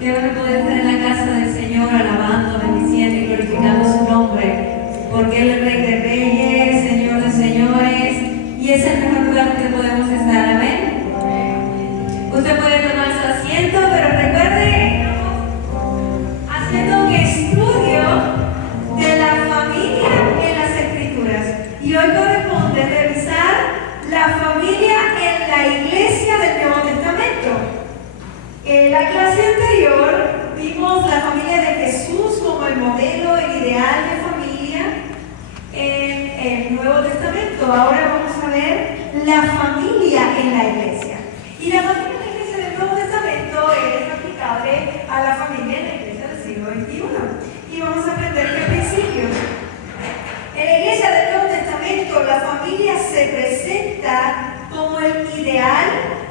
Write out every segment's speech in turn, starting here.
Qué bueno poder estar en la casa del Señor, alabando, bendiciendo y glorificando su nombre, porque Él es Rey de Reyes, Señor de Señores, y es el mejor lugar donde podemos estar. Amén. Usted puede tomar su asiento, pero recuerde, haciendo un estudio de la familia en las Escrituras. Y hoy corresponde revisar la familia en la iglesia del Nuevo Testamento. En la clase anterior vimos la familia de Jesús como el modelo, el ideal de familia en el Nuevo Testamento. Ahora vamos a ver la familia en la iglesia. Y la familia en la iglesia del Nuevo Testamento es aplicable a la familia en la iglesia del siglo XXI. Y vamos a aprender qué principios. En la iglesia del Nuevo Testamento, la familia se presenta como el ideal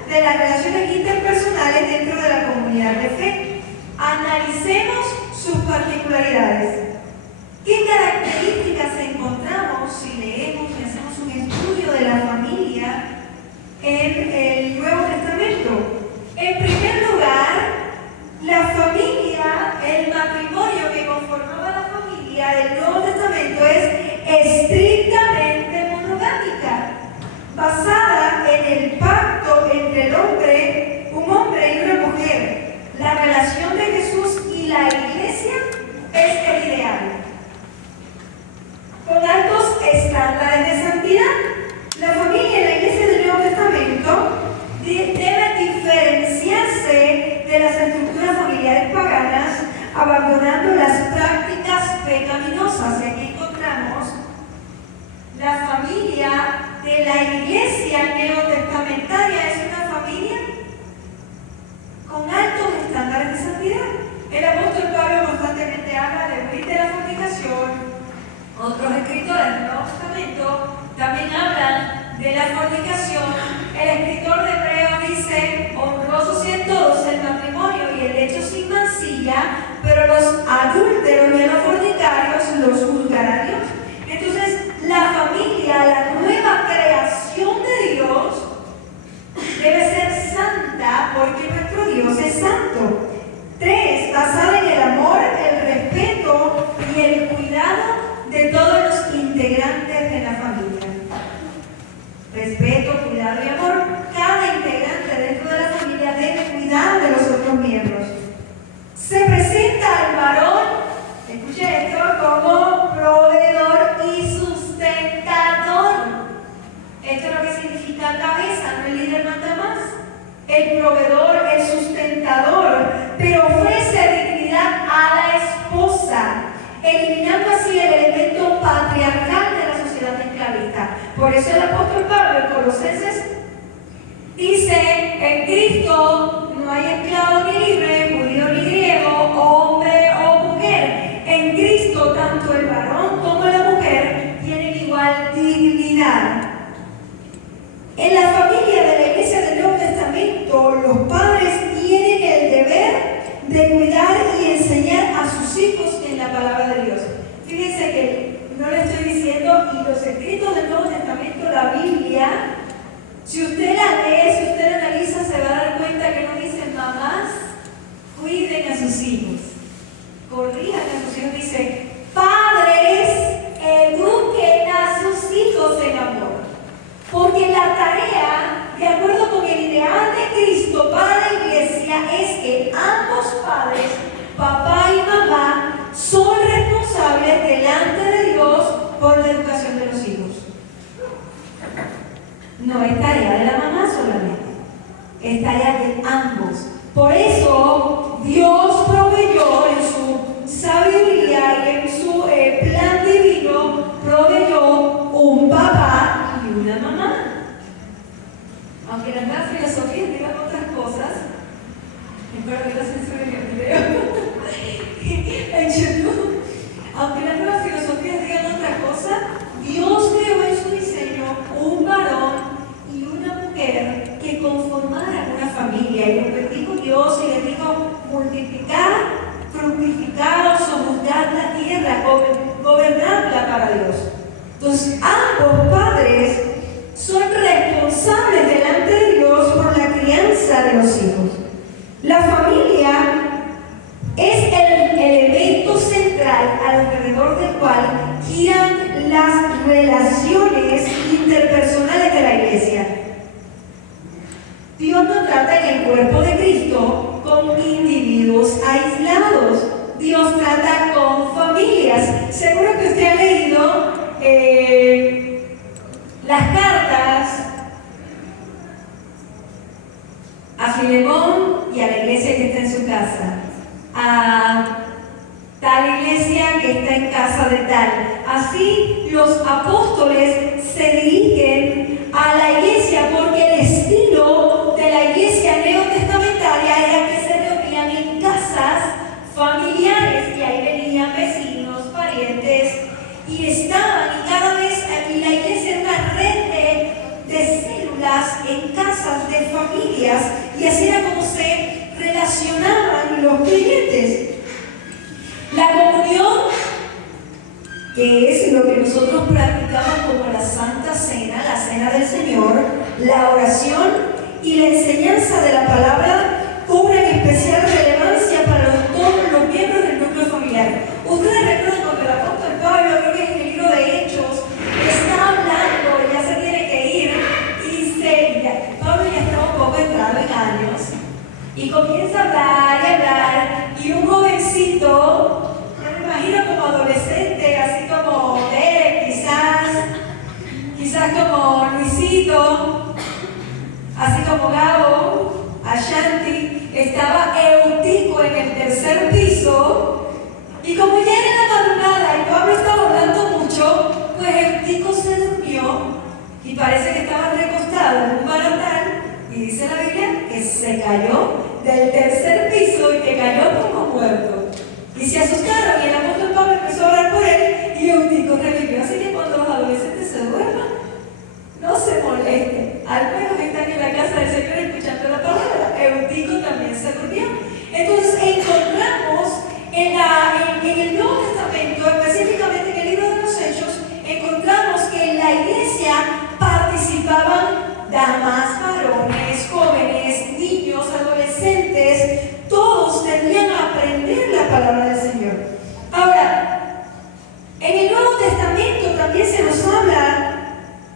de las relaciones interpersonales dentro de la comunidad de fe. Analicemos sus particularidades. ¿Qué características encontramos si leemos y hacemos un estudio de la familia en el Nuevo Testamento? En primer lugar, la familia, el matrimonio que conformaba la familia del Nuevo Testamento es estrictamente monogámica, basada en el pacto entre el hombre, un hombre y una mujer. La relación de Jesús y la iglesia es el ideal, con altos estándares de santidad. La familia en la iglesia del Nuevo Testamento debe diferenciarse de las estructuras familiares paganas, abandonando las prácticas pecaminosas. Y aquí encontramos la familia de la iglesia neotestamentaria. Es una familia con altos estándares de santidad. El apóstol Pablo constantemente habla de huir de la fornicación. Otros escritores del Nuevo Testamento también hablan de la fornicación. El escritor de Hebreo dice: honroso sea en todos el matrimonio y el lecho sin mancilla, pero los adúlteros y los fornicarios los juzgará Dios. Entonces, la familia, la nueva creación de Dios, debe ser santa porque nuestro Dios es santo. 3. Basada en el amor, el respeto y el cuidado de todos los integrantes de la familia. Respeto, cuidado y amor. Cada integrante dentro de la familia debe cuidar de los otros miembros. Se presenta al varón, escuche esto, como proveedor y sustentador. Esto es lo que significa cabeza, no el líder manda más. El proveedor, el sustentador, pero ofrece dignidad a la esposa, eliminando así el elemento patriarcal de la sociedad esclavista. Por eso el apóstol Pablo en Colosenses dice: en Cristo no hay esclavo ni libre, judío ni griego, hombre o mujer. En Cristo tanto el varón como la mujer tienen igual dignidad. En la familia de la iglesia del Nuevo Testamento, los padres tienen el deber de cuidar y enseñar a sus hijos en la palabra de Dios. Fíjense que no le estoy diciendo, y los escritos del Nuevo Testamento, la Biblia, si usted la lee, si usted la analiza, se va a dar cuenta que no dicen mamás, cuiden a sus hijos, corrijan a sus hijos. Dice: padres, eduquen a sus hijos en amor. Porque la tarea, de acuerdo con el ideal de Cristo para la iglesia, es que ambos padres, papá y mamá, son responsables delante de Dios por la educación de los hijos. No es tarea de la mamá solamente, es tarea de ambos. Por eso Dios proveyó en su sabiduría y en su plan divino, proveyó un papá y una mamá. Aunque las nuevas filosofías digan otras cosas, espero que no censuren el video en YouTube. Aunque las nuevas filosofías digan otra cosa, Dios creó en su diseño un varón y una mujer que conformaran una familia. Y les bendijo Dios y les dijo: multiplicar, fructificar, sojuzgar la tierra, gobernarla para Dios. Entonces, ambos padres son responsables delante de Dios por la crianza de los hijos. La familia el cuerpo de Cristo con individuos aislados. Dios trata con familias. Seguro que usted ha leído las cartas a Filemón y a la iglesia que está en su casa, a tal iglesia que está en casa de tal. Así los apóstoles se dirigen a la iglesia porque el estilo de la iglesia neotestamentaria era que se reunían en casas familiares y ahí venían vecinos, parientes y estaban, y cada vez la iglesia era una red de células en casas de familias, y así era como se relacionaban los creyentes. La comunión, que es lo que nosotros practicamos como la Santa Cena, la Cena del Señor, la oración y la enseñanza de la palabra, cobran especial relevancia para todos los miembros del núcleo familiar. Ustedes recuerdan cuando el apóstol Pablo, creo que en el libro de Hechos, está hablando, ya se tiene que ir, y Pablo ya está un poco entrado en años, y comienza a hablar, y un jovencito, me imagino como adolescente, así como Derek, quizás como Luisito, así como Gabo, Ashanti, estaba Eutico en el tercer piso, y como ya era la madrugada y Pablo estaba hablando mucho, pues Eutico se durmió y parece que estaba recostado en un barandal, y dice la Biblia que se cayó del tercer piso y que cayó como muerto. Y se asustaron, y el apóstol Pablo empezó a orar por él, y Eutico revivió. Así que cuando los adolescentes se duerman, no se molesten, al menos están en la casa del Señor escuchando la palabra. Eutico también se durmió. Entonces encontramos en el Nuevo Testamento, específicamente en el libro de los Hechos, encontramos que en la iglesia participaban damas, varones, jóvenes, niños, adolescentes. Todos debían aprender la palabra del Señor. Ahora, en el Nuevo Testamento también se nos habla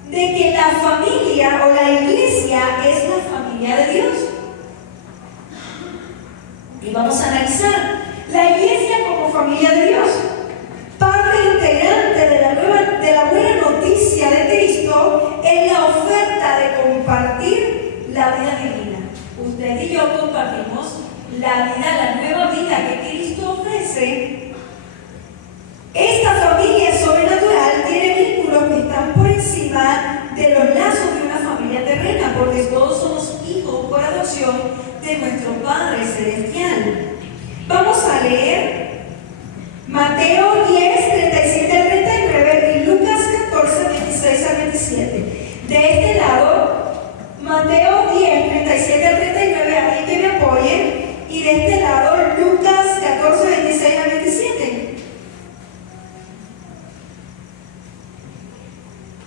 de que la familia o la iglesia es la familia de Dios. Y vamos a analizar la iglesia como familia de Dios. Parte integrante de la buena noticia de Cristo es la oferta de compartir la vida divina. Usted y yo compartimos la vida, la nueva vida que Cristo ofrece. Esta familia sobrenatural tiene vínculos que están por encima de los lazos de una familia terrena, porque todos somos hijos por adopción de nuestro Padre Celestial. Vamos a leer Mateo 10, 37 al 39 y Lucas 14, 26 al 27. De este lado, Mateo 10, 37 al 39, alguien que me apoye, y de este lado, Lucas 14, 26 al 27.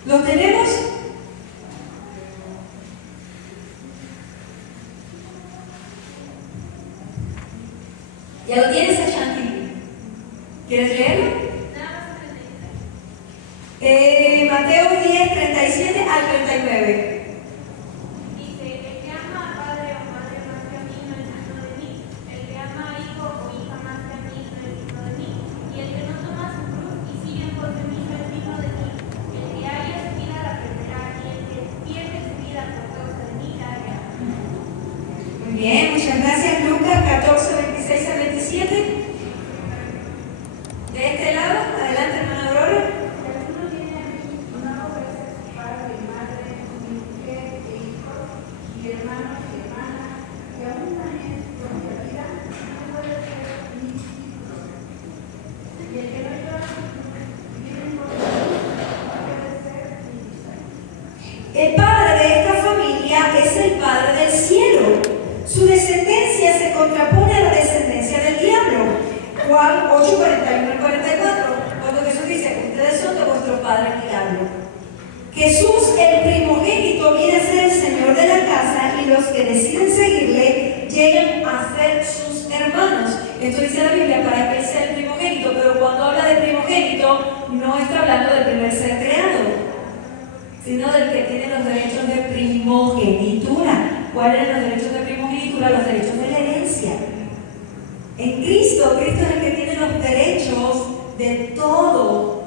¿Lo tenemos? ¿Ya lo tienes, Ashanti? ¿Quieres leerlo? Mateo 10, 37 al 39. Bien, muchas gracias. Lucas 14, 26 al 27. De este lado, adelante, hermana Aurora. El padre de esta familia es el Padre del cielo. Su descendencia se contrapone a la descendencia del diablo. Juan 8, 41 y 44, cuando Jesús dice: ustedes son de vuestro padre el diablo. Jesús, el primogénito, viene a ser el Señor de la casa, y los que deciden seguirle llegan a ser sus hermanos. Esto dice la Biblia para que él sea el primogénito, pero cuando habla de primogénito no está hablando del primer ser creado, sino del que tiene los derechos de primogenitura. ¿Cuáles eran los derechos de primogenitura? vincula a los derechos de la herencia. En Cristo, Cristo es el que tiene los derechos de todo.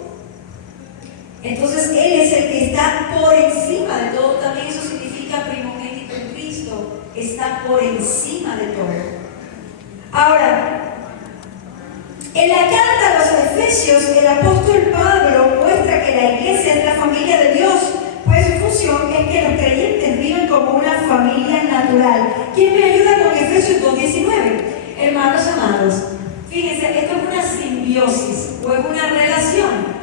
Entonces Él es el que está por encima de todo. También eso significa primogénito en Cristo. Está por encima de todo. Ahora, en la carta a los Efesios, el apóstol Pablo muestra que la iglesia es la familia de Dios, pues su función es que los creyentes viven como una familia natural. ¿Quién me ayuda con Efesios 2:19? Hermanos amados, fíjense, esto es una simbiosis o es una relación.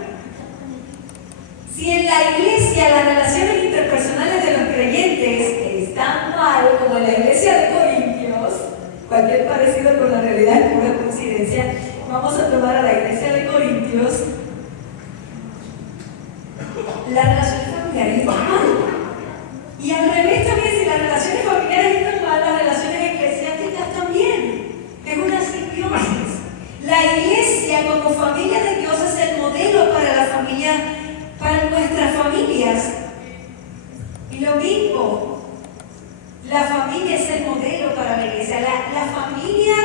Si en la iglesia las relaciones interpersonales de los creyentes están mal, como en la iglesia de Corintios, cualquier parecido con la realidad es pura coincidencia, vamos a tomar a la iglesia de Corintios, las relaciones familiares están mal. Y al revés también, si las relaciones familiares están mal, las relaciones eclesiásticas también. Es una simbiosis. La iglesia como familia de Dios es el modelo para la familia, para nuestras familias. Y lo mismo, la familia es el modelo para la iglesia. La familia,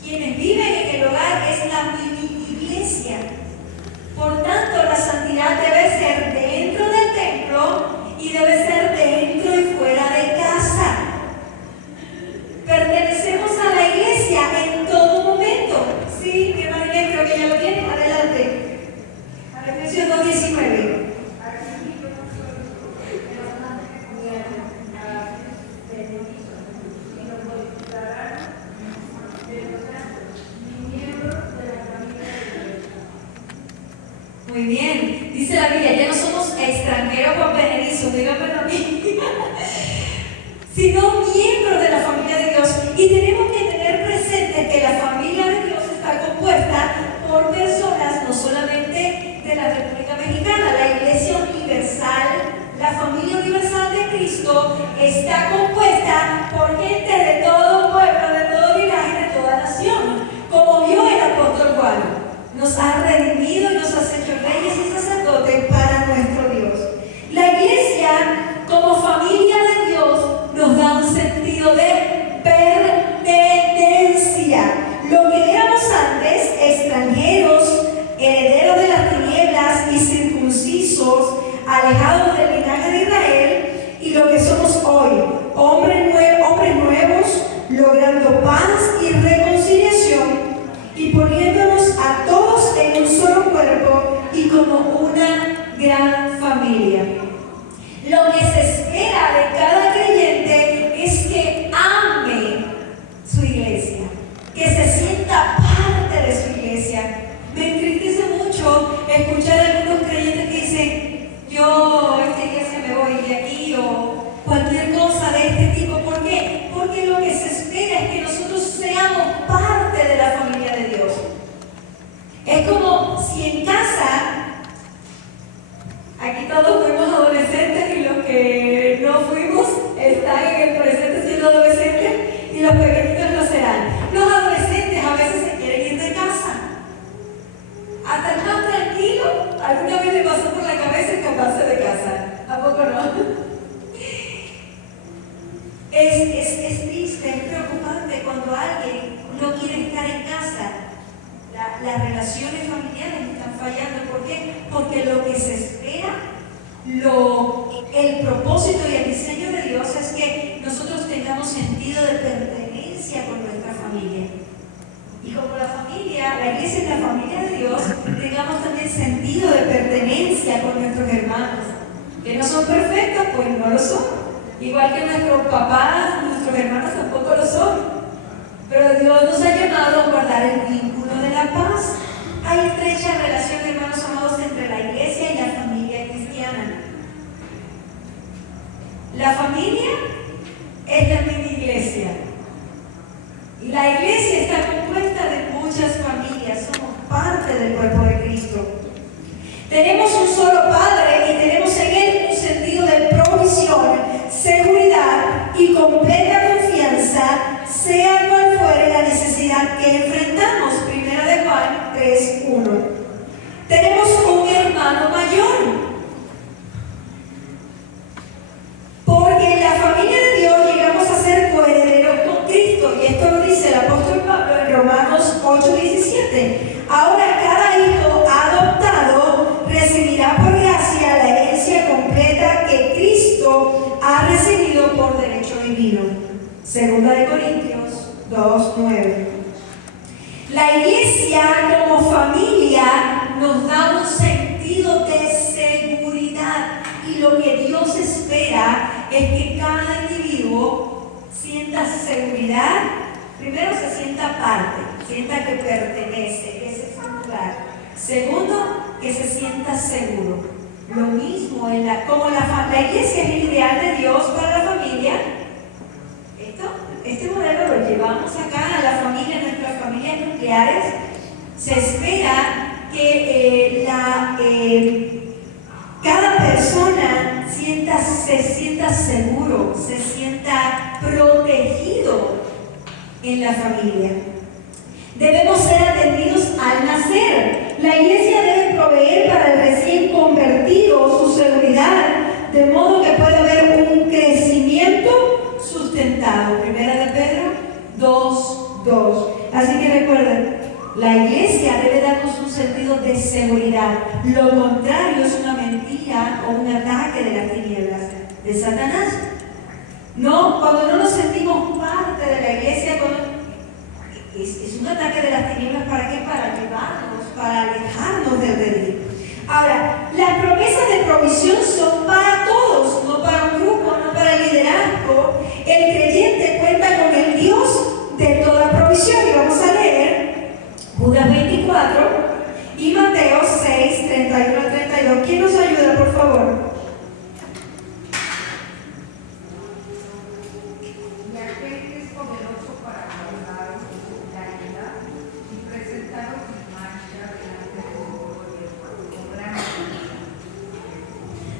quienes viven en el hogar, es la mini iglesia. Por tanto, la santidad debe ser dentro del templo y debe ser dentro y fuera de casa. Pertenecemos a la iglesia en todo momento. Sí, mi hermano Inés, creo que ya lo tiene. Adelante. A Efesios 2:19. Muy bien, dice la Biblia, ya no somos extranjeros o advenedizos, díganme a mí, sino miembros de la familia de Dios. Y tenemos que tener presente que la familia de Dios está compuesta por personas no solamente de la República Mexicana. La Iglesia Universal, la familia universal de Cristo, está compuesta por gente de todo pueblo, de todo linaje, de toda nación, como vio el apóstol Juan. Nos ha redimido y nos ha hecho reyes y sacerdotes para nuestro Dios. La iglesia, como familia de Dios, nos da un sentido de pertenencia. Lo que éramos antes, extranjeros, herederos de las tinieblas y circuncisos, alejados del linaje de Israel, y lo que somos hoy, hombres nuevos, logrando paz y reconciliación, y poniéndonos a todos en un solo cuerpo y como una gran familia. Lo que se espera de cada creyente es que ame su iglesia, que se sienta parte de su iglesia. Me entristece mucho escuchar a algunos creyentes que dicen, yo a esta iglesia me voy de aquí o cualquier cosa de este tipo. ¿Por qué? Porque lo que se espera es que nosotros seamos parte de la familia de Dios. Es como si en casa, aquí todos fuimos adolescentes y los que no fuimos están en el presente siendo adolescentes y los pequeñitos lo serán. Los adolescentes a veces se quieren ir de casa. Hasta el más tranquilo, alguna vez le pasó por la cabeza escaparse de casa. ¿A poco no? Es triste, es preocupante cuando alguien no quiere estar en casa. Las relaciones familiares están fallando. ¿Por qué? Porque lo que se espera, el propósito y el diseño de Dios es que nosotros tengamos sentido de pertenencia con nuestra familia. Y como la familia, la iglesia es la familia de Dios, tengamos también sentido de pertenencia con nuestros hermanos. Que no son perfectos, pues no lo son. Igual que nuestros papás, nuestros hermanos tampoco lo son. Pero Dios nos ha llamado a guardar el vínculo de la paz. Hay estrecha relación, hermanos amados, entre la iglesia y la familia cristiana. La familia es la mini iglesia. Y la iglesia está compuesta de muchas familias. Somos parte del cuerpo de Cristo. Tenemos un solo Padre y tenemos en Él un sentido de provisión, seguridad y completa confianza, sea cual fuere la necesidad que enfrentamos. 1 de Juan 3:1. Tenemos un hermano mayor. Porque en la familia de Dios llegamos a ser coherederos 8:17. Ahora cada hijo adoptado recibirá por gracia la herencia completa que Cristo ha recibido por derecho divino. 2 Corintios 2:9. La iglesia como familia nos da un sentido de seguridad, y lo que Dios espera es que cada individuo sienta seguridad. Primero, se sienta parte, sienta que pertenece, que es ejemplar. Segundo, que se sienta seguro. Lo mismo como la iglesia es el ideal de Dios para la familia. Este modelo lo llevamos acá a la familia, nuestras familias nucleares. Se espera que cada persona se sienta seguro, se sienta protegido en la familia. Debemos ser atendidos al nacer. La iglesia debe proveer para el recién convertido su seguridad, de modo que pueda haber un crecimiento sustentado. 1 de Pedro 2:2. Así que recuerden, la iglesia debe darnos un sentido de seguridad. Lo contrario es una mentira o un ataque de las tinieblas de Satanás. No, cuando no nos sentimos parte de la iglesia, es un ataque de las tinieblas. ¿Para qué? Para llevarnos, para alejarnos del redil. Ahora, las promesas de provisión son para todos, no para un grupo, no para el liderazgo. El creyente cuenta con el Dios de toda provisión. Y vamos a leer Judas 24 y Mateo 6, 31 al 32. ¿Quién nos ayuda, por favor?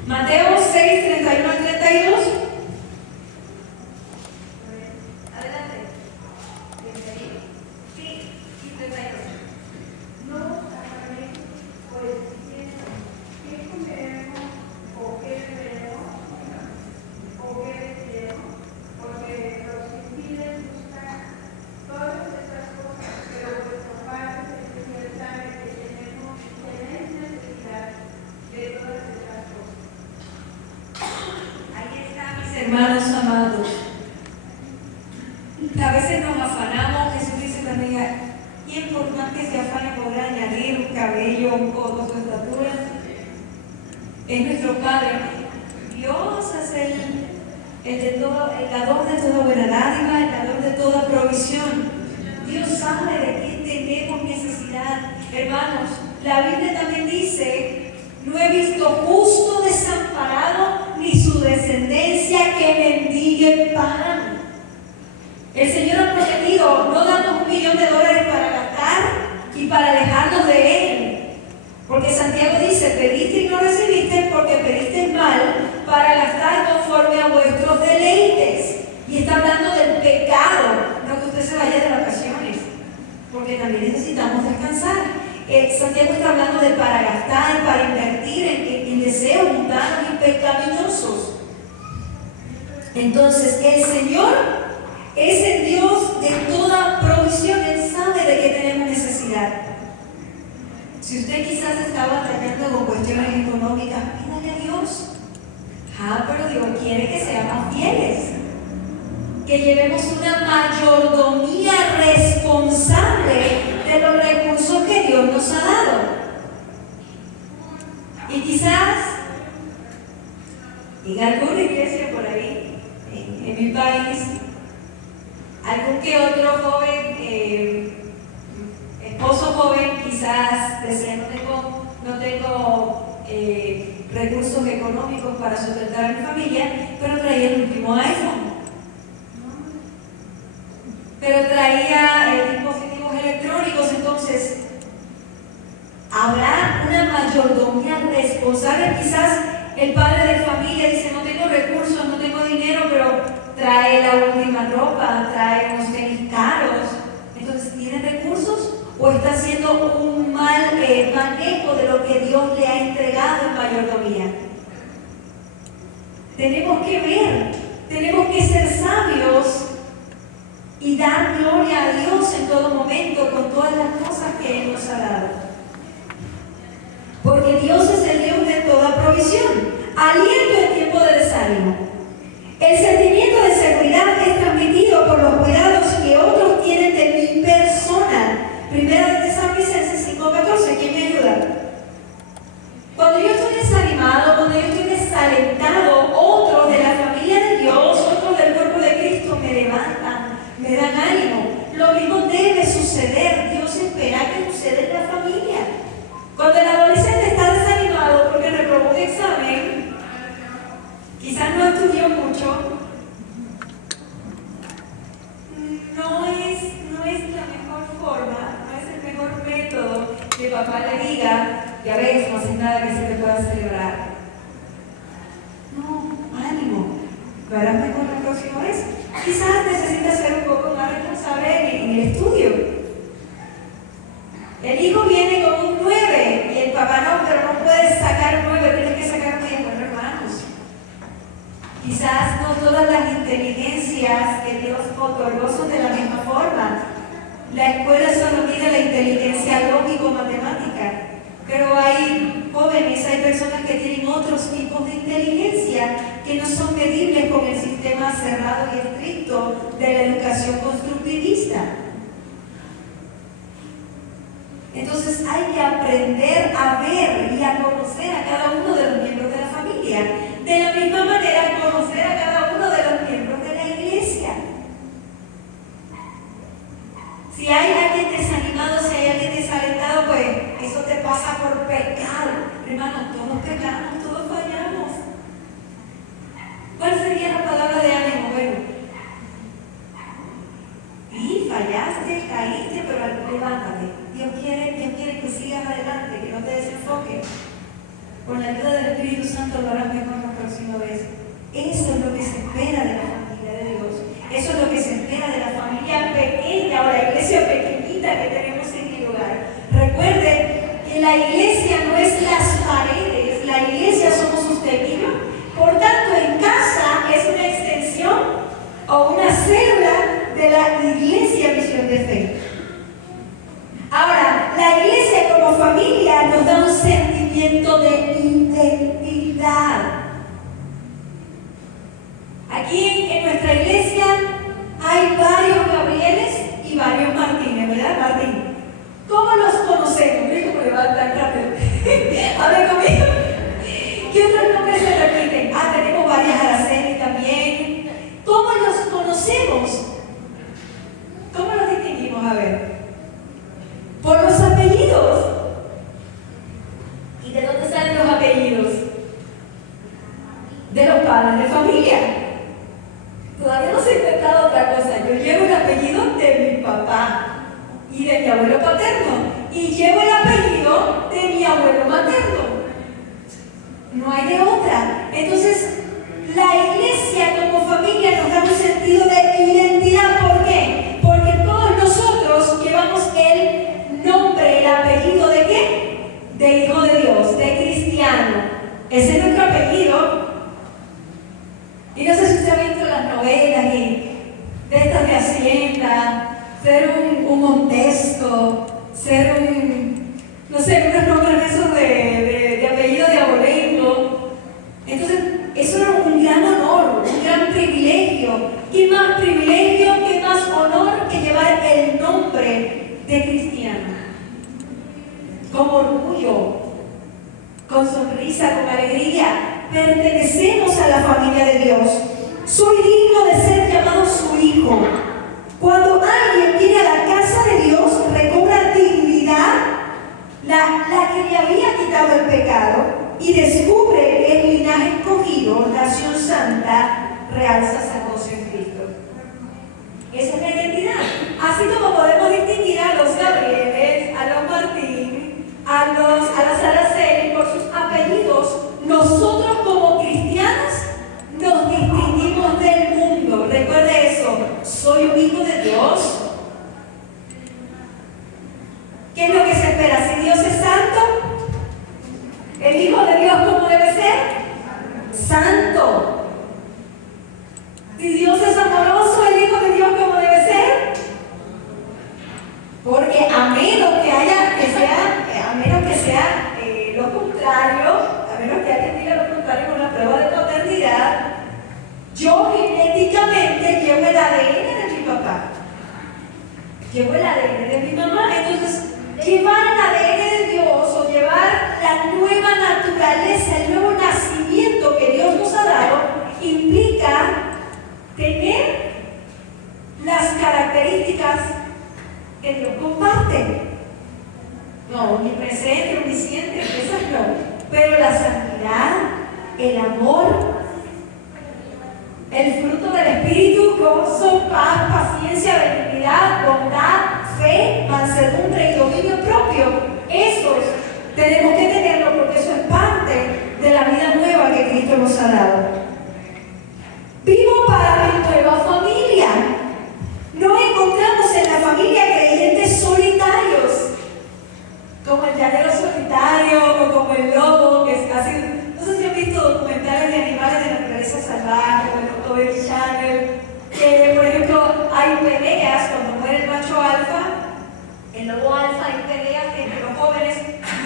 Mateo 6, 31 al 32. Adelante. Sí, y 32. No sabéis, pues, qué comeremos, o qué beberemos, o qué vestiremos, porque los impiden buscar todas estas cosas, pero vuestro Padre Celestial sabe que tenéis necesidad de todas estas cosas. Ahí está, mis hermanos amados. A veces nos afanamos. Jesús dice también: ¿quién por más que se afane podrá añadir un cabello, un codo a su estatura? Es nuestro Padre. Dios es el dador de toda buena dádiva, el dador de toda provisión. Dios sabe de qué tenemos necesidad. Hermanos, la Biblia también dice: no he visto justo desamparado, ni su descendencia que mendigue pan. El Señor ha prometido no darnos $1.000.000 para gastar y para alejarnos de Él. Porque Santiago dice: pediste y no recibiste, porque pediste mal para gastar conforme a vuestros deleites. Y está hablando del pecado, no que usted se vaya de vacaciones, porque también necesitamos descansar. Santiago está hablando de para gastar, para invertir en deseos mundanos y pecaminosos. Entonces, el Señor es el Dios de toda provisión. Él sabe de qué tenemos necesidad. Si usted quizás estaba batallando con cuestiones económicas, pídale a Dios. Pero Dios quiere que seamos fieles, que llevemos una mayordomía responsable de los recursos que Dios nos ha dado. Y quizás en alguna iglesia por ahí, en mi país, algún que otro joven, esposo joven, quizás decía: no tengo recursos económicos para sustentar a mi familia, pero traía el último iPhone, pero traía dispositivos electrónicos. Entonces, habrá una mayordomía responsable. Quizás el padre de familia dice: no tengo recursos, no tengo dinero, pero trae la última ropa, trae unos tenis caros. Entonces, ¿tiene recursos o está haciendo un mal manejo de lo que Dios le ha entregado en mayordomía? Tenemos que ver, tenemos que ser sabios y dar gloria a Dios en todo momento con todas las cosas que Él nos ha dado. Porque Dios es el Dios de toda provisión, aliento en tiempo de desánimo. El sentimiento de seguridad es transmitido por los cuidados que otros tienen de mi persona. Primera de Tesalonicenses 5:14, ¿quién me ayuda? Cuando yo estoy desanimado, cuando yo estoy desalentado, otros de la familia de Dios, otros del cuerpo de Cristo me levantan, me dan ánimo. Lo mismo debe suceder. Dios espera que suceda en la familia. Cuando el adolescente está desanimado porque reprobó un examen, quizás no estudió mucho, no es la mejor forma, no es el mejor método que papá le diga, ya ves, no haces nada que se te pueda celebrar. No, ánimo, lo harás mejor la próxima vez. Quizás necesitas ser un poco más responsable en el estudio. El hijo viene con un 9 y el papá no, pero no puedes sacar un 9, tienes que sacar un 10, bueno, hermanos. Quizás no todas las inteligencias que Dios otorgó son de la misma forma. La escuela solo mide la inteligencia lógico-matemática, pero hay jóvenes, hay personas que tienen otros tipos de inteligencia que no son medibles con el sistema cerrado y estricto de la educación constructivista. Entonces hay que aprender a ver y a conocer a cada uno de los miembros de la familia. De la misma manera, conocer a cada uno de los miembros de la iglesia. Si hay alguien desanimado, si hay alguien desalentado, pues eso te pasa por pecar. Hermano, todos pecamos, todos fallamos. ¿Cuál sería la palabra de ánimo? Bueno, y fallaste, caíste, pero levántate. Dios quiere que sigas adelante, que no te desenfoques. Con la ayuda del Espíritu Santo lo harás mejor la próxima vez. Eso es lo que se espera de la familia de Dios. Eso es lo que se espera de la familia pequeña o la iglesia pequeñita que tenemos en el hogar. Recuerde que la iglesia no es las paredes, la iglesia somos usted y yo. Por tanto, en casa es una extensión o una célula de la iglesia Misión de Fe. Ahora, la iglesia como familia nos da un sentimiento de identidad. Aquí en nuestra iglesia hay varios Gabrieles y varios Martínez, ¿verdad, Martín? ¿Cómo los conocemos? Mira cómo le va tan rápido. Habla conmigo. ¿Qué otros nombres se repiten? Tenemos varias Araceli también. ¿Cómo los conocemos? ¿Cómo los distinguimos? A ver. Por los apellidos. ¿Y de dónde salen los apellidos? De los padres de familia. Todavía no se ha inventado otra cosa. Yo llevo el apellido de mi papá y de mi abuelo paterno. Y llevo el apellido de mi abuelo materno. No hay de otra. Entonces, la iglesia como familia nos da un sentido de identidad. ¿Por qué? Porque todos nosotros llevamos el nombre, el apellido de ¿qué? De hijo de Dios, de cristiano. Ese es nuestro apellido. Y no sé si usted ha visto las novelas y de estas de Hacienda, ser un Montesco, ser no sé, unos nombres esos de apellido de abolengo. Entonces, eso era un gran honor, un gran privilegio. ¿Qué más privilegio, qué más honor que llevar el nombre de cristiano? Con orgullo, con sonrisa, con alegría, pertenecemos a la familia de Dios. Soy digno de ser llamado su hijo. Cuando alguien viene a la casa de Dios, recobra dignidad, la que le había quitado el pecado, y descubre el linaje escogido, nación santa, real sacerdocio en Cristo. Esa es la identidad. Así como podemos distinguir a los Gabrieles, a los Martín, a las Araceli por sus apellidos, nosotros como cristianos nos distinguimos del mundo. Recuerde eso, soy un hijo de Dios. ¿Qué es lo que se espera? Si Dios es santo, el hijo de Dios, ¿cómo debe ser? Santo. Si Dios es amoroso, el hijo de Dios, ¿cómo debe ser? yo genéticamente llevo el ADN de mi papá, llevo el ADN de mi mamá. Entonces, llevar el ADN de Dios o llevar la nueva naturaleza, el nuevo nacimiento que Dios nos ha dado, implica tener las características que Dios comparte. No, omnipresente, omnisciente, esas no. Pero la santidad, el amor, el fruto del Espíritu, gozo, paz, paciencia, benignidad, bondad, fe, mansedumbre y dominio propio. Esos tenemos que tenerlo porque eso es parte de la vida nueva que Cristo nos ha dado. Vivo para mi nueva familia. No encontramos en la familia creyentes solitarios, como el llanero solitario o como el lobo, que es así. No sé si han visto documentales de animales de naturaleza salvaje, o de Discovery Channel, que por ejemplo hay peleas cuando muere el macho alfa, el lobo alfa, hay peleas entre los jóvenes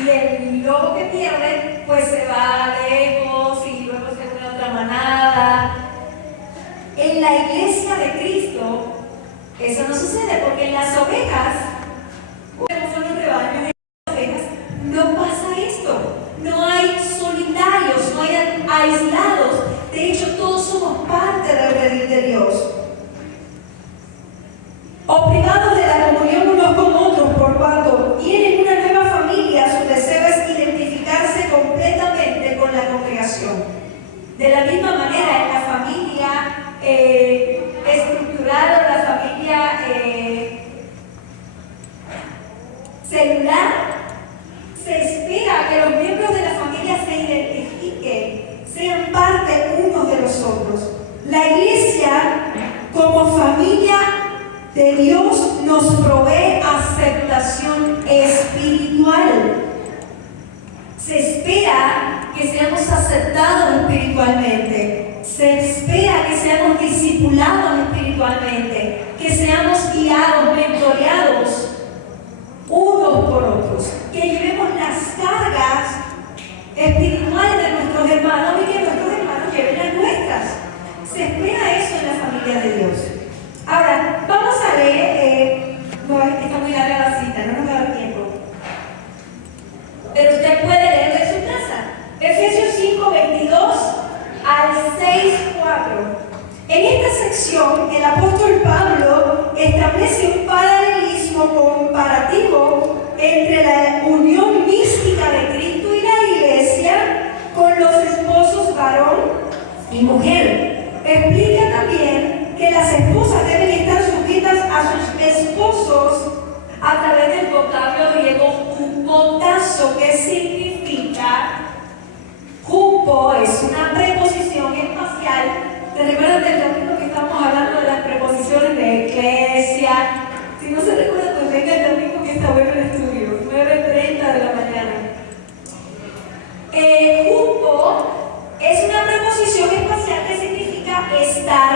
y el lobo que pierde pues se va lejos y luego se une a otra manada. En la iglesia de Cristo eso no sucede porque en las ovejas, como son los rebaños, no pasa esto. No hay solitarios, no hay aislados. De hecho, todos somos parte del redil de Dios. O privados de la comunión unos con otros, por cuanto tienen una nueva familia, su deseo es identificarse completamente con la congregación. De la misma manera, en la familia estructural o la familia celular, se espera que los miembros de la familia se identifiquen, sean parte unos de los otros. La iglesia, como familia de Dios, nos provee aceptación espiritual. Se espera que seamos aceptados espiritualmente. Se espera que seamos discipulados espiritualmente, que seamos guiados, mentoreados unos por otros, que llevemos las cargas espirituales de nuestros hermanos y que nuestros hermanos lleven las nuestras. Se espera eso en la familia de Dios. Ahora, vamos a leer, no, está muy larga la cita, no nos va a dar tiempo, pero usted puede leerlo en su casa. Efesios 5, 22 al 6, 4. En esta sección, el apóstol Pablo establece un paralelismo comparativo entre la unión mística de Cristo y la iglesia con los esposos varón y mujer. Explica también que las esposas deben estar sujetas a sus esposos a través del vocablo griego hupotazo, que significa hupo, es una preposición espacial. ¿Te recuerdas del domingo que estamos hablando de las preposiciones de iglesia? Si no se recuerda, pues venga el domingo que está bueno el estudio, 9:30 de la mañana. Hupo es una preposición espacial que significa estar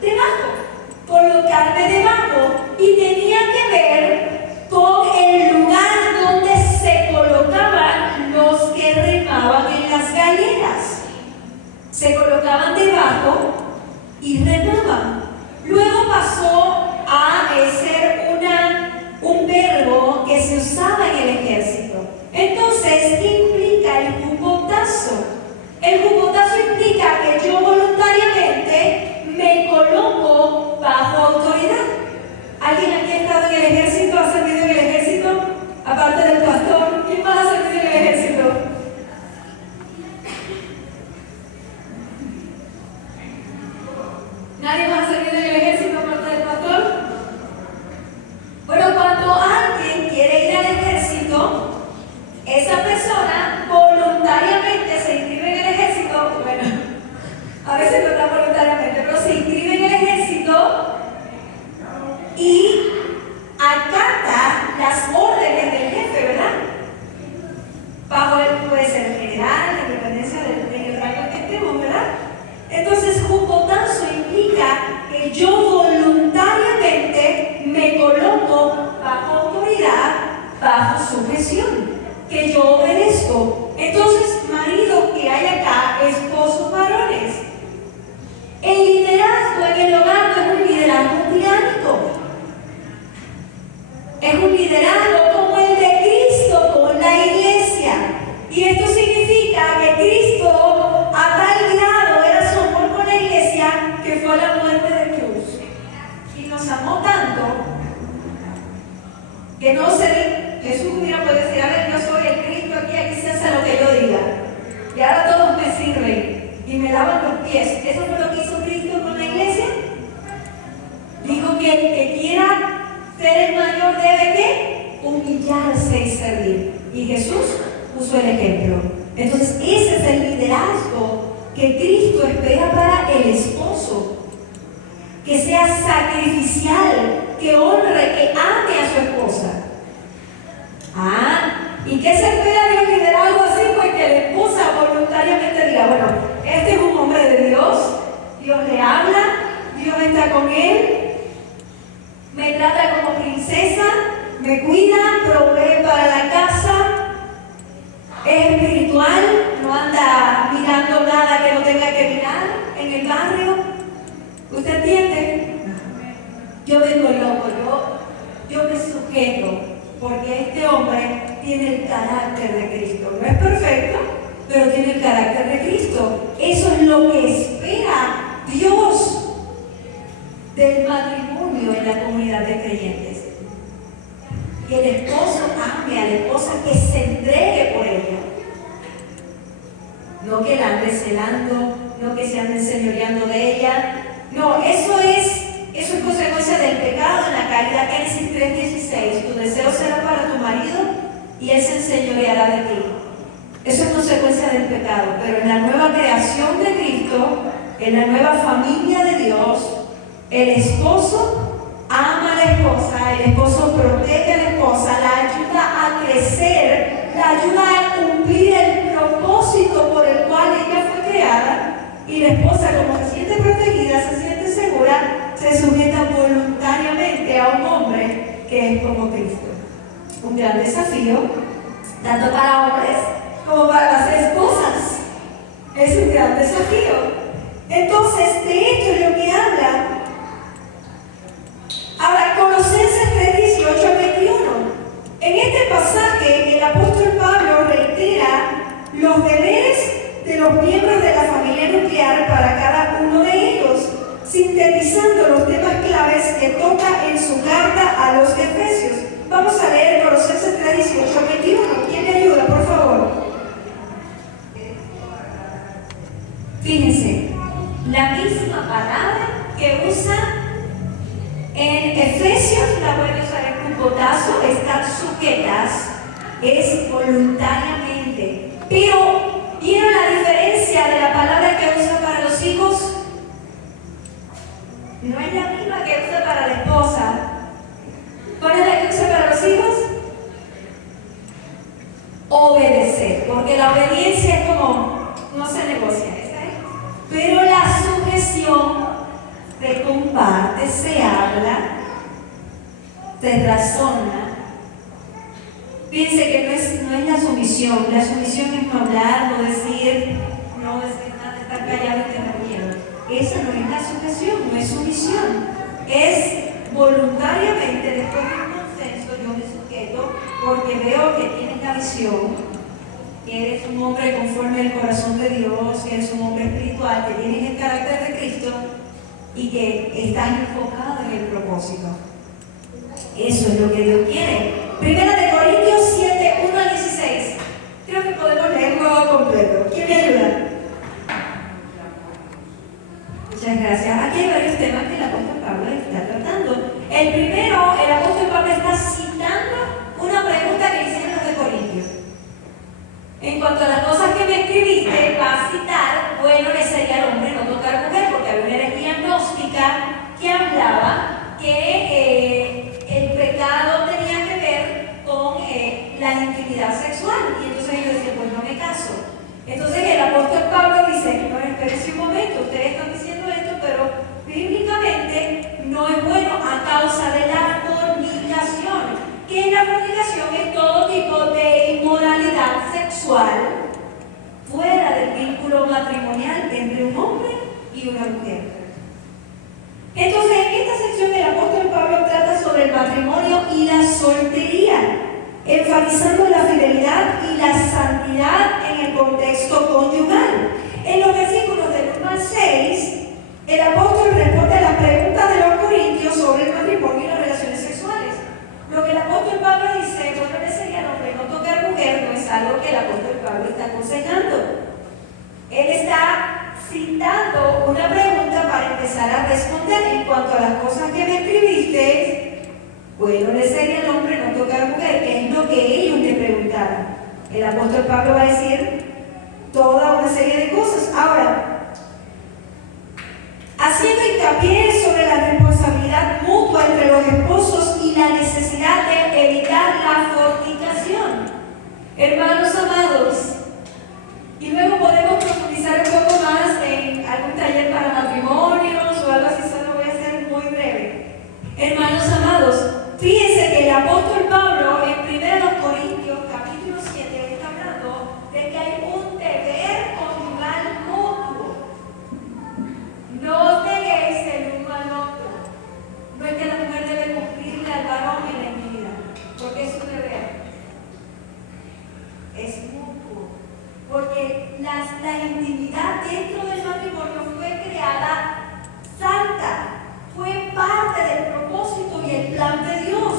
debajo, colocarme debajo, y tenía que ver con el lugar donde se colocaban los que remaban en las galeras. Se colocaban debajo y remaban. Luego pasó a ser un verbo que se usaba en el ejército. Entonces, ¿qué implica el jugotazo? El jugotazo implica que yo voluntariamente me coloco bajo autoridad. ¿Alguien aquí ha estado en el ejército? ¿Ha servido en el ejército? Aparte del pastor, ¿quién más ha servido en el ejército? ¿Nadie más ha servido en el ejército aparte del pastor? Bueno, cuando alguien quiere ir al ejército, esa persona voluntariamente se inscribe en el ejército. Bueno, a veces no está voluntariamente, pero se inscribe en el ejército y acata las órdenes del jefe, ¿verdad? Bajo él puede ser el general, la independencia del rango que estemos, ¿verdad? Entonces, jugotazo implica que Es un liderazgo como el de Cristo con la iglesia. Y esto significa que Cristo a tal grado era su amor con la iglesia que fue a la muerte de cruz. Y nos amó tanto que no Jesús hubiera podido decir, a ver, yo soy el Cristo aquí se hace lo que yo diga. Y ahora todos me sirven y me lavan los pies. ¿Eso fue lo que hizo Cristo con la iglesia? Dijo que el que quiera ser el mayor debe ¿qué? Humillarse y servir. Y Jesús puso el ejemplo. Entonces ese es el liderazgo que Cristo espera para el esposo. Que sea sacrificial, que honre, que ame a su esposa. ¿Y qué se espera de un liderazgo así? Pues que la esposa voluntariamente diga, bueno, este es un hombre de Dios, Dios le habla, Dios está con él, me trata como princesa, me cuida, provee para la casa, es espiritual, no anda mirando nada que no tenga que mirar en el barrio. ¿Usted entiende? Yo vengo loco, yo me sujeto, porque este hombre tiene el carácter de Cristo. No es perfecto, pero tiene el carácter de Cristo. Eso es lo que espera Dios del matrimonio en la comunidad de creyentes. Que el esposo ame a la esposa, que se entregue por ella. No que la ande celando, no que se ande enseñoreando de ella. No, eso es consecuencia del pecado en la caída. Génesis 3:16. Tu deseo será para tu marido y él se enseñoreará de ti. Eso es consecuencia del pecado. Pero en la nueva creación de Cristo, en la nueva familia de Dios, el esposo ama a la esposa, el esposo protege a la esposa, la ayuda a crecer, la ayuda a cumplir el propósito por el cual ella fue creada. Y la esposa, como se siente protegida, se siente segura, se sujeta voluntariamente a un hombre que es como Cristo. Un gran desafío, tanto para hombres como para las esposas. Es un gran desafío. Entonces, de esto es lo que habla. Ahora, Colosenses 3:18-21. En este pasaje, el apóstol Pablo reitera los deberes de los miembros de la familia nuclear para cada uno de ellos, sintetizando los temas claves que toca en su carta a los Efesios. Vamos a leer Colosenses 3:18-21. ¿Quién me ayuda, por favor? Fíjense, la misma palabra que usa en Efesios, la voy a usar en un botazo, están sujetas, es voluntariamente. Pero, ¿vieron la diferencia de la palabra que usa para los hijos? No es la misma que usa para la esposa. ¿Cuál es la que usa para los hijos? Obedecer, porque la obediencia es como, no se negocia, pero la sujeción se comparte, se habla, se razona. Piense que no es la sumisión es no hablar, no decir nada, estar callado y tener miedo. Esa no es la sujeción, no es sumisión. Es voluntariamente, después de un consenso, yo me sujeto porque veo que tienes la visión, que eres un hombre conforme al corazón de Dios, que eres un hombre espiritual, que tienes el carácter de Cristo y que estás enfocado en el propósito. Eso es lo que Dios quiere. Primera de Corintios 7:1-16. Creo que podemos leerlo completo. ¿Quién me ayuda? Muchas gracias. Aquí hay varios temas que el apóstol Pablo está tratando. El primero, el apóstol Pablo está citando una pregunta que hicieron los de Corintios. En cuanto a las cosas que me escribiste, va a citar, bueno, le sería al hombre no tocar mujer, porque había una herejía gnóstica que hablaba que el pecado tenía que ver con la intimidad sexual. Y entonces ellos decían, pues no me caso. Entonces el apóstol Pablo dice, no, espérense un momento, ustedes están diciendo esto, pero bíblicamente no es bueno a causa de la fornicación. ¿Qué es la fornicación? Es todo tipo de inmoralidad sexual fuera del vínculo matrimonial entre un hombre y una mujer. Entonces, en esta sección el apóstol Pablo trata sobre el matrimonio y la soltería. el apóstol Pablo dice, bueno, le sería el hombre no tocar mujer, no es algo que el apóstol Pablo está aconsejando. Él está citando una pregunta para empezar a responder en cuanto a las cosas que me escribiste. Bueno, le sería el hombre no tocar mujer, que es lo que ellos le preguntaron. El apóstol Pablo va a decir toda una serie de cosas. Ahora, haciendo hincapié sobre la responsabilidad mutua entre los esposos y la necesidad de evitar la fornicación. Hermanos amados, y luego podemos profundizar un poco más en algún taller para matrimonios o algo así, solo voy a ser muy breve. Hermanos amados, fíjense que el apóstol Pablo en 1 Corintios capítulo 7 está hablando de que hay un deber conyugal mutuo. No os neguéis el uno al otro. No es que la mujer debe cumplirle al varón en la intimidad, porque es su deber. Es mutuo. Porque la intimidad dentro del matrimonio fue creada santa. Fue parte del propósito y el plan de Dios.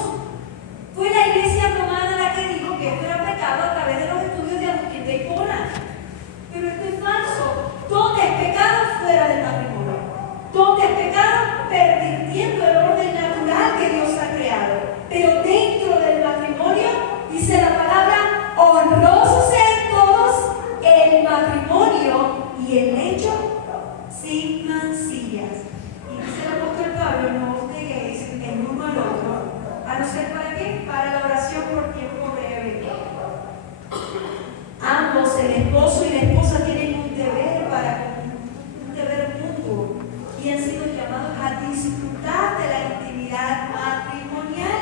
Fue la iglesia romana la que dijo que esto era pecado a través de los estudios de Agustín de Hipona. Pero esto es falso. ¿Dónde es pecado? Fuera del matrimonio. ¿Dónde es pecado? Pervirtiendo el orden natural que Dios ha creado. Pero dentro del matrimonio, dice la palabra, honrosos sean todos el matrimonio y el lecho sin mancillas. Y dice el apóstol Pablo, no os neguéis el uno al otro, a no ser para qué, para la oración por tiempo breve. Ambos, el esposo y la esposa, tienen un deber mutuo y han sido llamados a disfrutar de la intimidad matrimonial.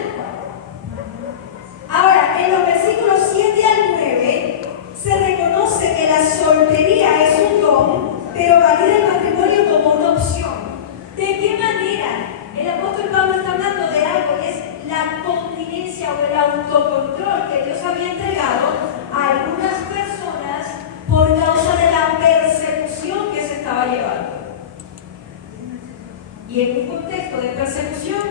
Ahora, en los versículos 7 al 9 se reconoce que la soltería es un don, pero valida el matrimonio como una opción. ¿De qué manera? El apóstol Pablo está hablando de algo que es la continencia o el autocontrol que Dios había entregado a algunas personas por causa de la persecución que se estaba llevando. Y en un contexto de persecución,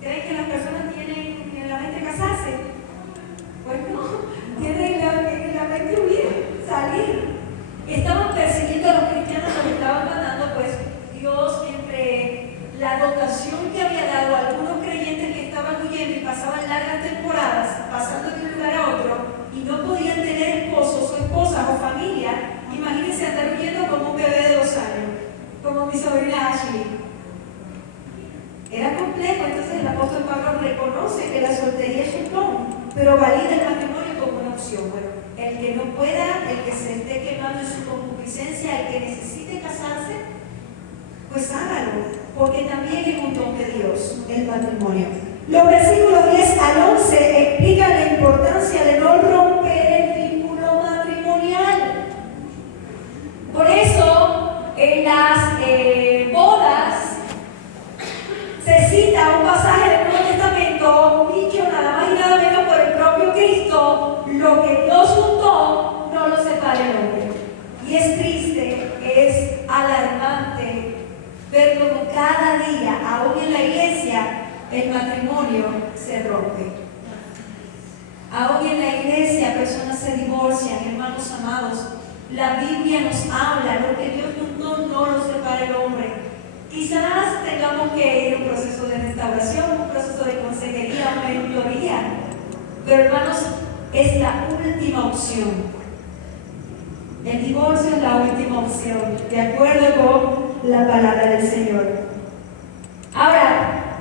¿creen que las personas tienen en la mente casarse? Pues no, tienen en la mente huir, salir. Estaban persiguiendo a los cristianos, los estaban matando, pues Dios, entre la dotación que había dado a algunos creyentes que estaban huyendo y pasaban largas temporadas, pasando de un lugar a otro, y no podían tener esposos o esposas o familia, imagínense andar huyendo como un bebé de 2 años, como mi sobrina Ashley. Era complejo, entonces el apóstol Pablo reconoce que la soltería es un don, pero valida el matrimonio como una opción. Bueno, el que no pueda, el que se esté quemando en su concupiscencia, el que necesite casarse, pues hágalo, porque también es un don de Dios, el matrimonio. Los versículos 10 al 11 explican la importancia de no romper el vínculo matrimonial. Por eso, en las bodas, se cita un pasaje del Nuevo Testamento dicho nada más y nada menos por el propio Cristo: lo que Dios juntó, no lo separe el hombre. Y es triste, es alarmante ver cómo cada día, aún en la iglesia, el matrimonio se rompe. Aún en la iglesia personas se divorcian, hermanos amados. La Biblia nos habla, lo que Dios juntó, no lo separe el hombre. Quizás tengamos que ir a un proceso de restauración, un proceso de consejería, una mentoría. Pero hermanos, es la última opción. El divorcio es la última opción, de acuerdo con la palabra del Señor. Ahora,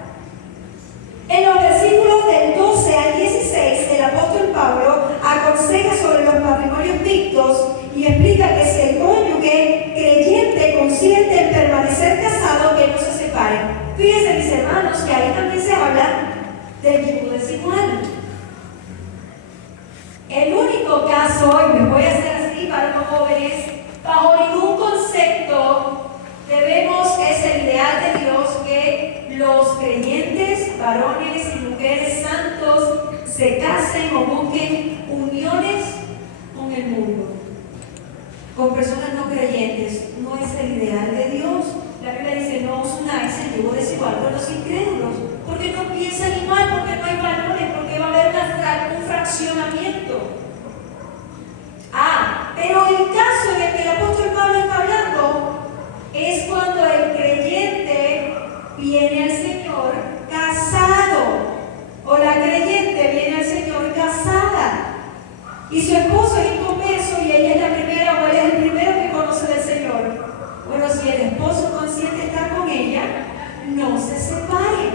en los versículos del 12 al 16, el apóstol Pablo aconseja sobre los matrimonios mixtos y explica que si el cónyuge creyente consiente en permanecer casado, que no se separen. Fíjense, mis hermanos, que ahí también se habla del yugo desigual. El único caso, y me voy a hacer así para los jóvenes, bajo ningún concepto debemos, es el ideal de Dios, que los creyentes, varones y mujeres santos, se casen o busquen uniones con el mundo, con personas no creyentes. No es el ideal de Dios. La Biblia dice: no os unáis en yugo desigual con los incrédulos, porque no piensan igual, porque no hay valores, porque dar un fraccionamiento. Pero el caso en el que el apóstol Pablo está hablando es cuando el creyente viene al Señor casado, o la creyente viene al Señor casada, y su esposo es inconverso y ella es la primera o él es el primero que conoce del Señor. Bueno, si el esposo consiente estar con ella, no se separen,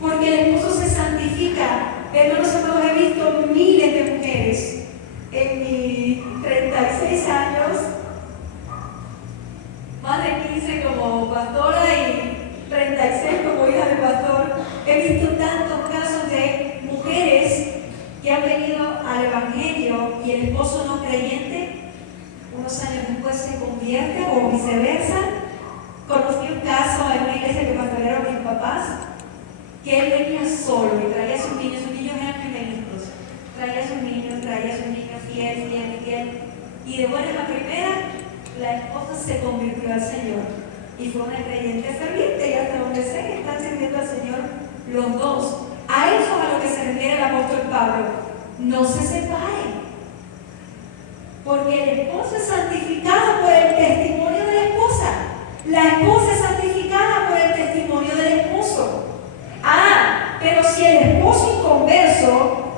porque el esposo se santifica. Hermanos, he visto miles de mujeres en mis 36 años, más de 15 como pastora y 36 como hija de pastor. He visto tantos casos de mujeres que han venido al Evangelio y el esposo no creyente, unos años después se convierte o viceversa. Conocí un caso en una iglesia que pastorearon mis papás, que él venía solo y traía a sus niños eran primeritos, traía a sus niños fiel, y de buenas a primeras, la esposa se convirtió al Señor y fue una creyente ferviente, y hasta donde sé que están sirviendo al Señor los dos. A eso es a lo que se refiere el apóstol Pablo. No se separen, porque el esposo es santificado por el testimonio de la esposa, la esposa es santificada por el testimonio del esposo. Pero si el esposo inconverso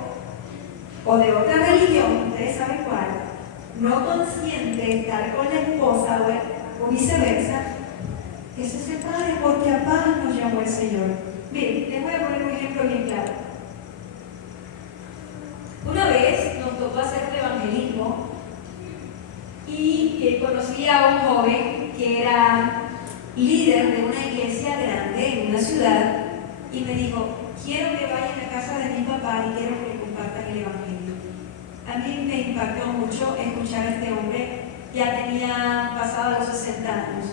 o de otra religión, ustedes saben cuál, no consiente estar con la esposa o viceversa, que se separe, porque a paz nos llamó el Señor. Miren, les voy a poner un ejemplo bien claro. Una vez nos tocó hacer el evangelismo y conocí a un joven que era líder de una iglesia grande en una ciudad y me dijo: quiero que vayan a casa de mi papá y quiero que compartan el evangelio. A mí me impactó mucho escuchar a este hombre, ya tenía pasado los 60 años,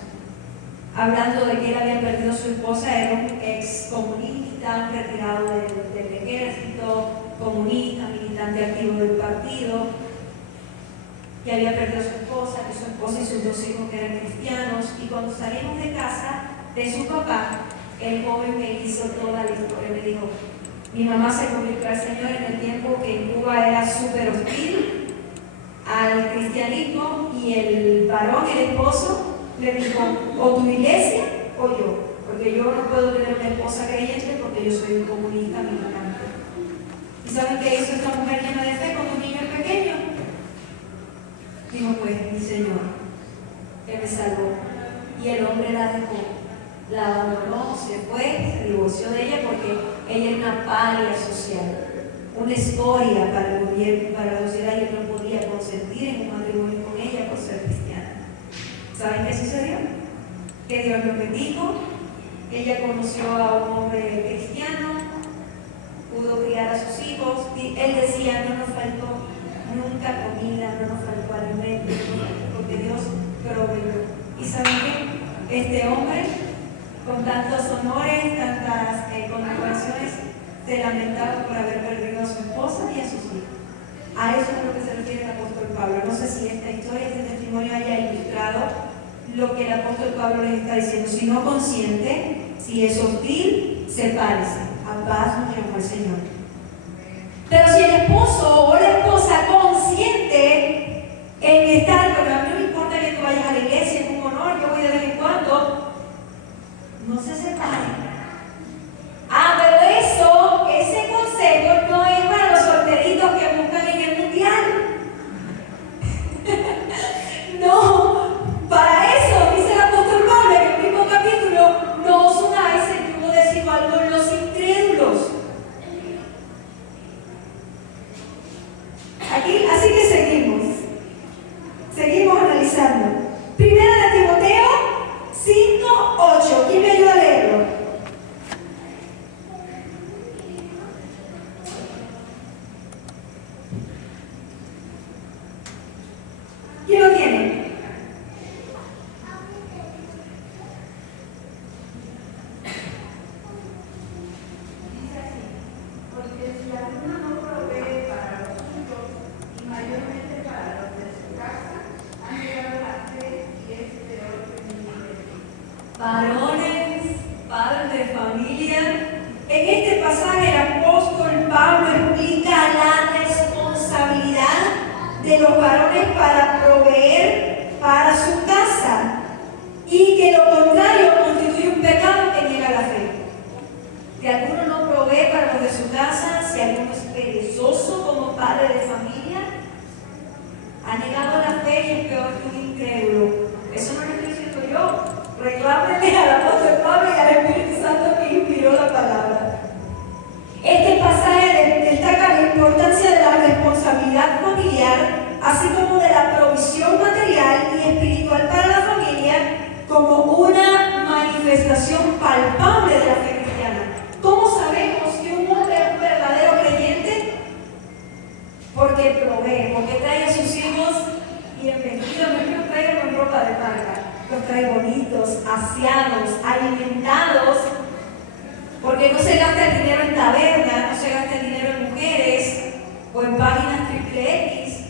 hablando de que él había perdido a su esposa, era un ex comunista, un retirado del ejército, comunista, militante activo del partido, que había perdido a su esposa, que su esposa y sus 2 hijos que eran cristianos. Y cuando salimos de casa de su papá, el joven me hizo toda la historia. Me dijo: mi mamá se convirtió al Señor en el tiempo que en Cuba era súper hostil al cristianismo, y el varón, el esposo, le dijo: o tu iglesia o yo, porque yo no puedo tener una esposa creyente porque yo soy un comunista militante. ¿Y saben qué hizo esta mujer llena de fe con un niño pequeño? Dijo: pues mi Señor, que me salvó. Y el hombre la dejó, la abandonó, se fue, se divorció de ella porque ella era una paria social, una escoria para el gobierno, para la sociedad, y él no podía consentir en un matrimonio con ella por ser cristiana. ¿Saben qué sucedió? Que Dios lo bendijo, ella conoció a un hombre cristiano, pudo criar a sus hijos, y él decía: no nos faltó nunca comida, no nos faltó alimento, porque Dios proveyó. ¿Y saben qué? Este hombre, con tantos honores, tantas condecoraciones, se lamentaba por haber perdido a su esposa y a sus hijos. A eso es a lo que se refiere el apóstol Pablo. No sé si esta historia, este testimonio haya ilustrado lo que el apóstol Pablo les está diciendo. Si no consiente, si es hostil, sepárese. A paz nos llamó el Señor. Pero si el esposo o la esposa consiente en estar, pero a mí no me importa que tú vayas a la iglesia, es un honor, yo voy de vez en cuando, no se separen. Pero ese consejo no es para los solteritos que buscan en el mundial. No, para eso dice el apóstol Pablo en el mismo capítulo: no os unáis en yugo desigual con los incrédulos. Así que seguimos analizando. Primera de Timoteo 5:8. ¿Quién me ayuda a leerlo? ¿Quién lo tiene? Dice así: porque si alguno no provee para los suyos, y mayormente para los de su casa, han llegado a la fe y es peor que mi. Varones, padres de familia, en este pasaje el apóstol Pablo explica la en los varones para proveer para su casa, y que lo contrario constituye un pecado que niega la fe. Si alguno no provee para los de su casa, si alguno es perezoso como padre de familia, ha negado la fe y es peor que un incrédulo. Eso no lo estoy diciendo yo. Reclámenle al apóstol Pablo y al Espíritu Santo que inspiró la palabra. Este pasaje destaca la importancia de la responsabilidad familiar, así como de la provisión material y espiritual para la familia, como una manifestación palpable de la fe cristiana. ¿Cómo sabemos que un hombre es un verdadero creyente? Porque provee, porque trae a sus hijos bien vestidos, no los trae con ropa de marca, los trae bonitos, aseados, alimentados, porque no se gasta el dinero en taberna, no se gasta el dinero en mujeres, o en páginas XXX,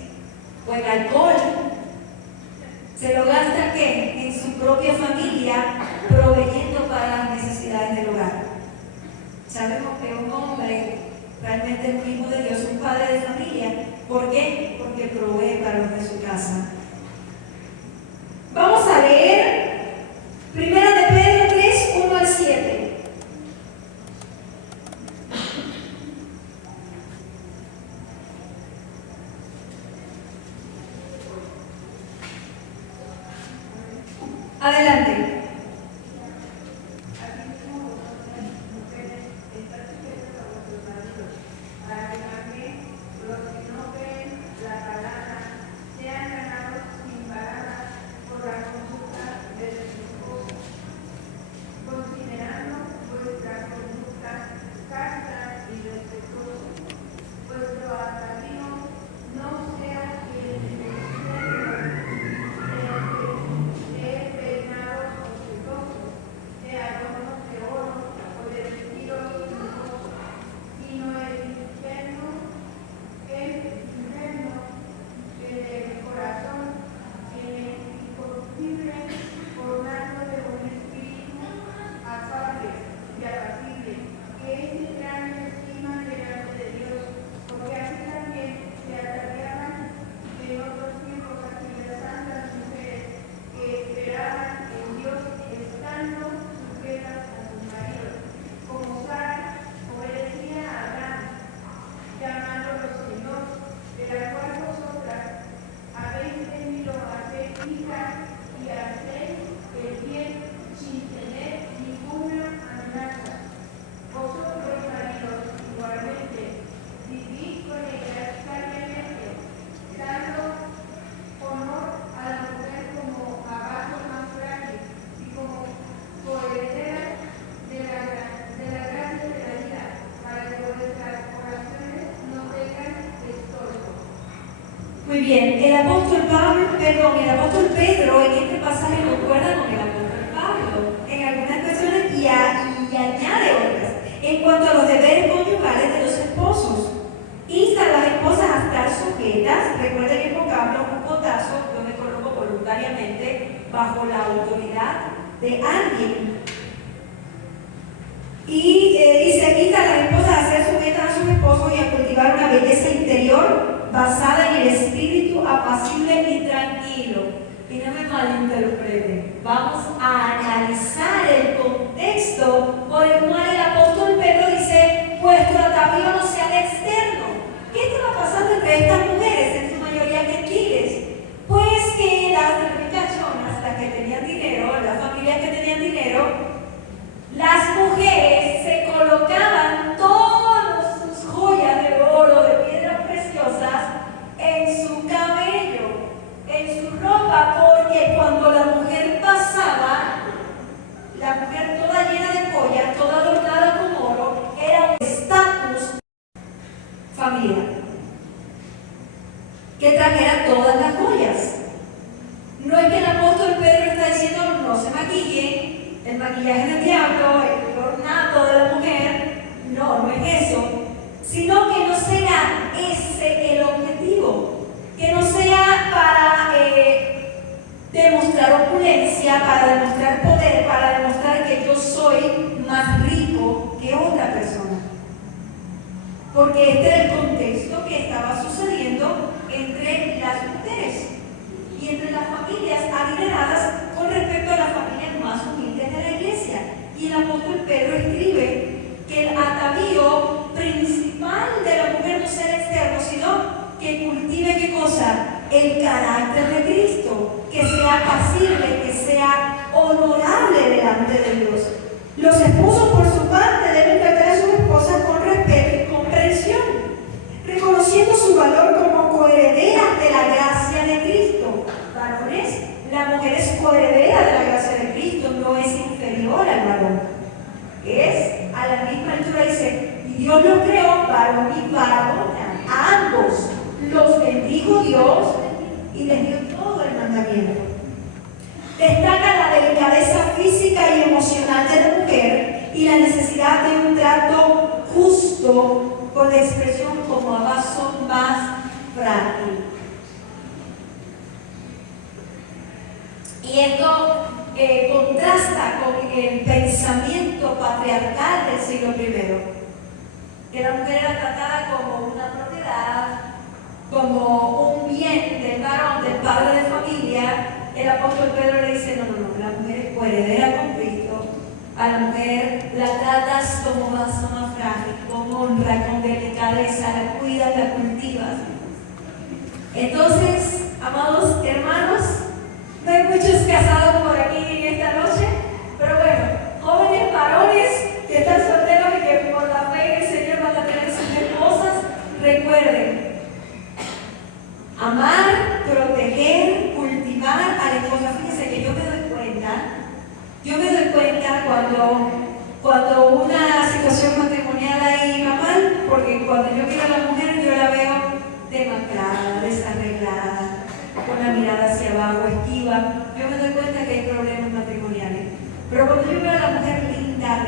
o en alcohol. Se lo gasta ¿qué? En su propia familia, proveyendo para las necesidades del hogar. Sabemos que un hombre realmente es un hijo de Dios, un padre de familia. ¿Por qué? Porque provee para los de su casa. Vamos a leer 1 de Pedro 3, 1 al 7. Adelante. Muy bien, el apóstol Pedro en este pasaje concuerda con el apóstol Pablo en algunas ocasiones y añade otras. En cuanto a los deberes conyugales de los esposos, insta a las esposas a estar sujetas, recuerden el vocablo, un cotazo, yo me coloco voluntariamente bajo la autoridad de alguien. Y dice, insta a las esposas a ser sujetas a sus esposos y a cultivar una belleza interior basada en el espíritu apacible y tranquilo. Y no me malinterpreten, vamos a analizar el contexto por el cual el apóstol Pedro dice: vuestro atavío no sea el externo. ¿Qué estaba pasando entre estas mujeres, en su mayoría gentiles? Pues que las ricachonas, las que tenían dinero, las familias que tenían dinero, las mujeres se colocaban todas sus joyas de oro, de piedras preciosas, en su cabello, en su ropa, porque cuando la mujer pasaba, la mujer toda llena de joyas, toda adornada con oro, era un estatus familiar, que trajera todas las joyas. No es que el apóstol Pedro está diciendo no se maquille, el maquillaje del diablo, el ornato de la mujer, no es eso, sino que no sea ese el objetivo, que no sea para demostrar opulencia, para demostrar poder, para demostrar que yo soy más rico que otra persona. Porque este era el contexto que estaba sucediendo entre las mujeres y entre las familias adineradas con respecto a las familias más humildes de la iglesia. Y el apóstol Pedro escribe que el atavío principal de la mujer no será externo, sino que cultive ¿qué cosa? El carácter de Cristo, que sea pasible, que sea honorable delante de Dios. Los esposos, por su parte, deben tratar a sus esposas con respeto y comprensión, reconociendo su valor como coherederas de la gracia de Cristo. Varones, la mujer es coheredera de la gracia de Cristo, no es inferior al varón. Es a la misma altura, dice, y Dios los creó varón y varona, a ambos los bendijo Dios y les dio todo el mandamiento. Destaca la delicadeza física y emocional de la mujer y la necesidad de un trato justo con la expresión como a vaso más frágil. Y esto contrasta con el pensamiento patriarcal del siglo I, que la mujer era tratada como una propiedad, como un bien del varón, del padre de familia. El apóstol Pedro le dice, no, la mujer es coheredera con Cristo. A la mujer la tratas como vaso más frágil, con honra, con delicadeza, la cuidas, la cultivas. Entonces, amados hermanos, no hay muchos casados por aquí esta noche, pero bueno, jóvenes varones que están solteros y que por la fe en el Señor van a tener sus esposas, recuerden, amar, proteger, cultivar a la esposa. Fíjense que yo me doy cuenta cuando una situación matrimonial ahí va mal, porque cuando yo miro a la mujer yo la veo demacrada, desarreglada, con la mirada hacia abajo, esquiva. Yo me doy cuenta que hay problemas matrimoniales. Pero cuando yo veo a la mujer linda,